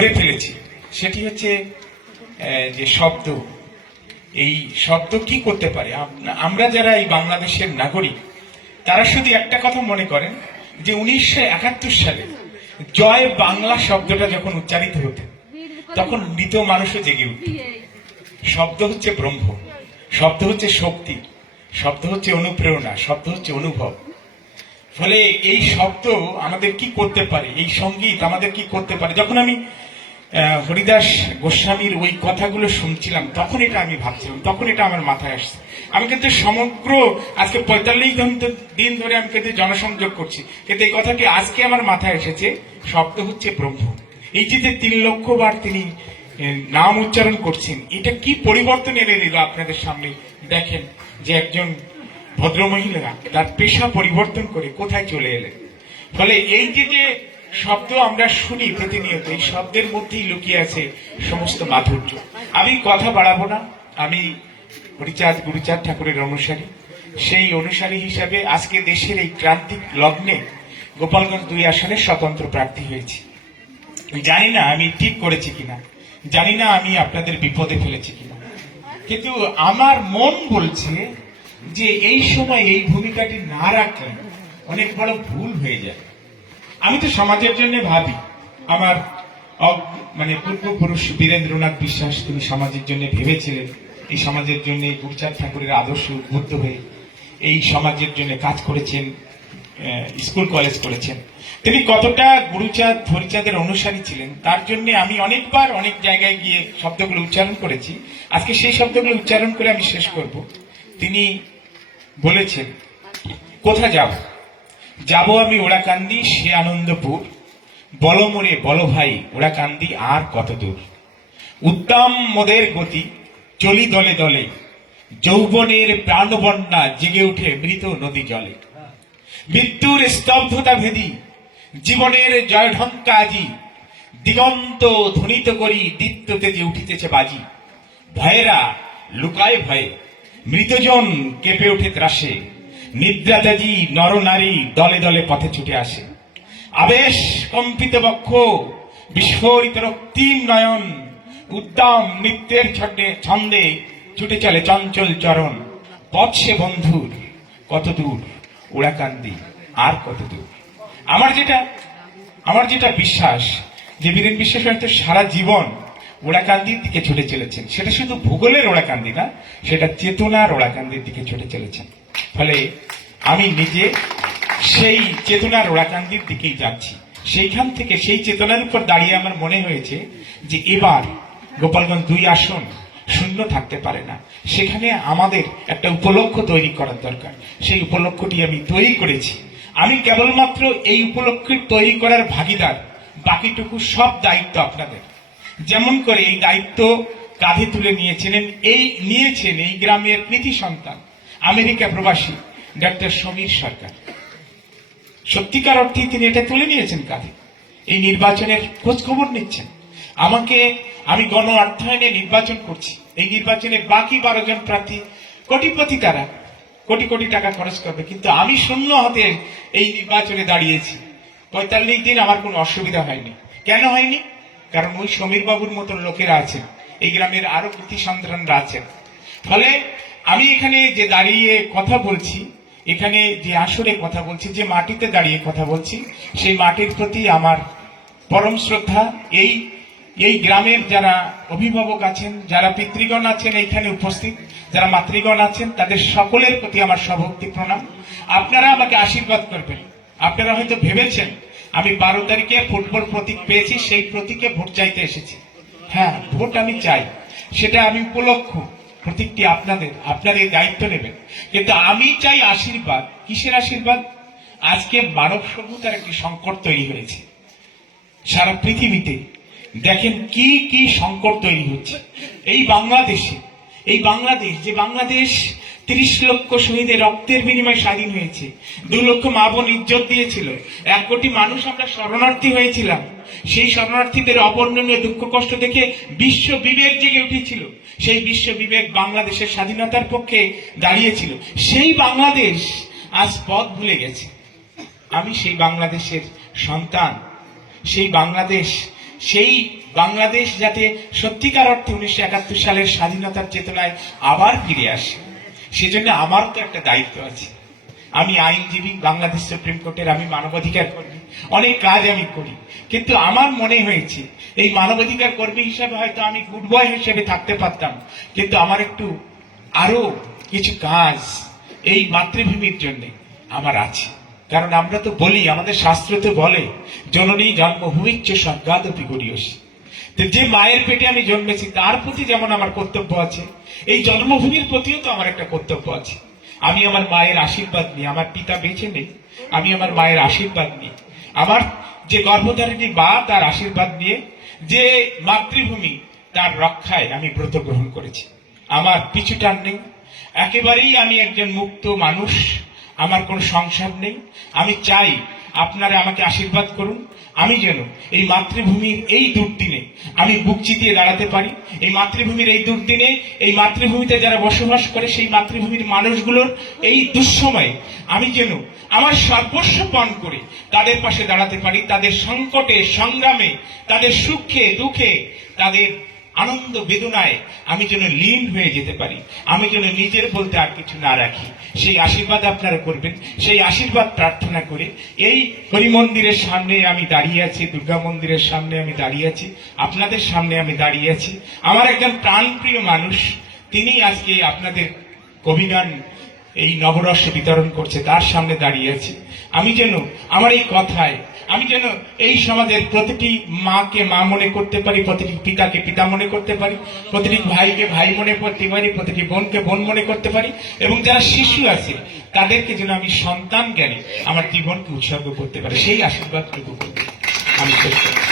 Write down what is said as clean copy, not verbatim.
ধরে ফেলেছি, সেটি হচ্ছে যে শব্দ। এই শব্দ কি করতে পারে? আমরা যারা এই বাংলাদেশের নাগরিক, তারা শুধু একটা কথা মনে করেন যে 1971 সালে জয় বাংলা শব্দটা যখন উচ্চারিত হতো, তখন মৃত মানুষও জেগে উঠত। শব্দ হচ্ছে ব্রহ্ম, শব্দ হচ্ছে শক্তি, শব্দ হচ্ছে অনুপ্রেরণা, শব্দ হচ্ছে অনুভব। ফলে এই শব্দ আমাদের কি করতে পারে, এই সঙ্গীত আমাদের কি করতে পারে। যখন আমি হরিদাস গোস্বামীর ওই কথাগুলো শুনছিলাম, তখন এটা আমি ভাবছিলাম, তখন এটা আমার মাথায় আসছে। আমি কিন্তু সমগ্র আজকে 45 দিন ধরে আমি কিন্তু জনসংযোগ করছি, কিন্তু এই কথাটি আজকে আমার মাথায় এসেছে। শব্দ হচ্ছে ব্রহ্ম। এই যে 3 লক্ষ বার তিনি নাম উচ্চারণ করছেন, এটা কি পরিবর্তন এনে দিল আপনাদের সামনে। দেখেন যে একজন ভদ্রমহিলা তার পেশা পরিবর্তন করে কোথায় চলে এলেন। ফলে এই যে শব্দ আমরা শুনি প্রতিনিয়ত, এই শব্দের মধ্যেই লুকিয়ে আছে সমস্ত মাধুর্য। আমি কথা বাড়াবো না। আমি হরিচাঁদ গুরুচাঁদ ঠাকুরের অনুসারী। সেই অনুসারী হিসাবে আজকে দেশের এই ক্রান্তিক লগ্নে গোপালগঞ্জ 2 আসনের স্বতন্ত্র প্রার্থী হয়েছি। জানি না আমি ঠিক করেছি কিনা, জানি না আমি আপনাদের বিপদে ফেলেছি কিনা, কিন্তু আমার মন বলছে যে এই সময় এই ভূমিকাটি না রাখলে অনেক বড় ভুল হয়ে যায়। আমি তো সমাজের জন্য ভাবি। আমার পূর্বপুরুষ বীরেন্দ্রনাথ বিশ্বাস, তিনি সমাজের জন্য ভেবেছিলেন। এই সমাজের জন্য গুরুচাঁদ ঠাকুরের আদর্শ উদ্বুদ্ধ হয়ে এই সমাজের জন্য কাজ করেছেন, স্কুল কলেজ করেছেন। তিনি কতটা গুরুচাঁদ হরিচাঁদের অনুসারী ছিলেন, তার জন্য আমি অনেকবার অনেক জায়গায় গিয়ে শব্দগুলো উচ্চারণ করেছি। আজকে সেই শব্দগুলো উচ্চারণ করে আমি শেষ করব। তিনি বলেছেন, কোথা যাব, যাব আমি ওড়াকান্দি সে আনন্দপুর, বলো মোরে বলো ভাই ওড়াকান্দি আর কত দূর। উদ্দাম মোদের গতি চলি দলে দলে, যৌবনের প্রাণবন্যা জেগে উঠে মৃত নদী জলে। মৃত্যুর স্তব্ধতা ভেদি জীবনের জয়ঢঙ্কা আজি, দিগন্ত ধ্বনিত করি দীপ্ত তেজে উঠিতেছে বাজি। ভয়েরা লুকায় ভয়ে, মৃতজন কেঁপে ওঠে ত্রাসে, নিদ্রাত্যাগী নরনারী দলে দলে পথে ছুটে আসে। আবেশ কম্পিত বক্ষ, বিস্ফোরিত রক্তিম নয়ন, উদ্দাম নৃত্যের ছন্দে ছুটে চলে চঞ্চল চরণ। পথ সে বন্ধুর কত দূর, ওড়াকান্দি আর কত দূর। আমার যেটা বিশ্বাস যে বীরেন বিশ্বাস হয়তো সারা জীবন ওড়াকান্দির দিকে ছুটে চলেছেন। সেটা শুধু ভূগোলের ওড়াকান্দি না, সেটা চেতনার ওড়াকান্দির দিকে ছুটে চলেছেন। ফলে আমি নিজে সেই চেতনার ওড়াকান্দির দিকেই যাচ্ছি। সেইখান থেকে সেই চেতনার উপর দাঁড়িয়ে আমার মনে হয়েছে যে এবার গোপালগঞ্জ 2 আসন শূন্য থাকতে পারে না, সেখানে আমাদের একটা উপলক্ষ তৈরি করার দরকার। সেই উপলক্ষটি আমি তৈরি করেছি। আমি কেবলমাত্র এই উপলক্ষ তৈরি করার ভাগিদার, বাকিটুকু সব দায়িত্ব আপনাদের। যেমন করে এই দায়িত্ব কাঁধে তুলে নিয়েছেন এই গ্রামের কৃতি সন্তান, আমেরিকা প্রবাসী ডক্টর সমীর সরকার। সত্যিকার অর্থে তিনি এটা তুলে নিয়েছেন কাঁধে। এই নির্বাচনের খোঁজ খবর নিচ্ছেন। আমি গণ অর্থায়নে নির্বাচন করছি। এই নির্বাচনে বাকি 12 জন প্রার্থী কোটিপতি, তারা কোটি কোটি টাকা খরচ করবে, কিন্তু আমি শূন্য হাতে এই নির্বাচনে দাঁড়িয়েছি। 45 দিন আমার কোনো অসুবিধা হয়নি। কেন হয়নি? কারণ ওই সমীর বাবুর মতন লোকেরা আছেন, এই গ্রামের আরো কৃতি সন্তানরা আছেন। ফলে আমি এখানে যে দাঁড়িয়ে কথা বলছি, এখানে যে আসরে কথা বলছি, যে মাটিতে দাঁড়িয়ে কথা বলছি, সেই মাটির প্রতি আমার পরম শ্রদ্ধা। এই গ্রামের যারা অভিভাবক আছেন, যারা পিতৃগণ আছেন এইখানে উপস্থিত, যারা মাতৃগণ আছেন, তাদের সকলের প্রতি আমার সভক্তি প্রণাম। আপনারা আমাকে আশীর্বাদ করবেন। আপনারা হয়তো ভেবেছেন আমি 12 তারিখে ফুটবল প্রতীক পেয়েছি, সেই প্রতীকে ভোট চাইতে এসেছি। হ্যাঁ, ভোট আমি চাই, সেটা আমি উপলক্ষ। প্রতীকটি আপনাদের দায়িত্ব নেবেন, কিন্তু আমি চাই আশীর্বাদ। কিসের আশীর্বাদ? আজকে মানব সভ্যতার একটি সংকট তৈরি হয়েছে সারা পৃথিবীতে। দেখেন কি কি সংকট তৈরি হচ্ছে এই বাংলাদেশে। এই বাংলাদেশ, যে বাংলাদেশ 30 লক্ষ শহীদের রক্তের বিনিময়ে স্বাধীন হয়েছে, 2 লক্ষ মা বোন ইজ্জত দিয়েছিল, 1 কোটি মানুষ আমরা শরণার্থী হয়েছিলাম। সেই শরণার্থীদের অবর্ণনীয় দুঃখ কষ্ট দেখে বিশ্ব বিবেক জেগে উঠেছিল। সেই বিশ্ব বিবেক বাংলাদেশের স্বাধীনতার পক্ষে দাঁড়িয়েছিল। সেই বাংলাদেশ আজ পথ ভুলে গেছে। আমি সেই বাংলাদেশের সন্তান। সেই বাংলাদেশ সেই বাংলাদেশ যাতে সত্যিকার অর্থে 1971 সালের স্বাধীনতার চেতনায় আবার ফিরে আসে, সেজন্য আমার তো একটা দায়িত্ব আছে। আমি আইনজীবী, বাংলাদেশ সুপ্রিম কোর্টের, আমি মানবাধিকার কর্মী, অনেক কাজ আমি করি, কিন্তু আমার মনে হয়েছে এই মানবাধিকার কর্মী হিসাবে হয়তো আমি গুড বয় হিসেবে থাকতে পারতাম, কিন্তু আমার একটু আরো কিছু কাজ এই মাতৃভূমির জন্য আমার আছে। কারণ আমরা তো বলি, আমাদের শাস্ত্র তো বলে, জননী জন্মভূমিচ্চ স্বর্গাদপি গরীয়সী। তো যে মায়ের পেটে আমি জন্মেছি তার প্রতি যেমন আমার কর্তব্য আছে, এই জন্মভূমির প্রতিও তো আমার একটা কর্তব্য আছে। আমি আমার মায়ের আশীর্বাদ নিয়ে, আমার পিতা বেঁচে নেই, আমি আমার মায়ের আশীর্বাদ নিয়ে, আমার যে গর্ভধারিণী মা তার আশীর্বাদ নিয়ে, যে মাতৃভূমি তার রক্ষায় আমি ব্রত গ্রহণ করেছি। আমার পিছু টান নেই, একেবারেই আমি একজন মুক্ত মানুষ, আমার কোনো সংসার নেই। আমি চাই আপনারা আমাকে আশীর্বাদ করুন, আমি যেন এই মাতৃভূমির এই দুর্দিনে আমি বুক চিতিয়ে দাঁড়াতে পারি। এই মাতৃভূমির এই দুর্দিনে, এই মাতৃভূমিতে যারা বসবাস করে সেই মাতৃভূমির মানুষগুলোর এই দুঃসময়ে আমি যেন আমার সর্বস্ব পণ করে তাদের পাশে দাঁড়াতে পারি, তাদের সংকটে সংগ্রামে, তাদের সুখে দুঃখে, তাদের আনন্দ বেদনায় আমি যেন লীন হয়ে যেতে পারি, আমি যেন নিজের বলতে আর কিছু না রাখি। সেই আশীর্বাদ আপনারা করবেন, সেই আশীর্বাদ প্রার্থনা করে এই হরি মন্দিরের সামনে আমি দাঁড়িয়ে আছি, দুর্গা মন্দিরের সামনে আমি দাঁড়িয়ে আছি, আপনাদের সামনে আমি দাঁড়িয়ে আছি। আমার একজন প্রাণপ্রিয় মানুষ, তিনি আজকে আপনাদের কবিগান এই নবরস বিতরণ করছে, তার সামনে দাঁড়িয়ে আছি। আমি যেন আমার এই কথায় আমি যেন এই সমাজের প্রতিটি মাকে মা মনে করতে পারি, প্রতিটি পিতাকে পিতা মনে করতে পারি, প্রতিটি ভাইকে ভাই মনে করতে পারি, প্রতিটি বোনকে বোন মনে করতে পারি, এবং যারা শিশু আছে তাদেরকে যেন আমি সন্তান জ্ঞানে আমার জীবনকে উৎসর্গ করতে পারি, সেই আশীর্বাদটুকু করতে আমি চেষ্টা করি।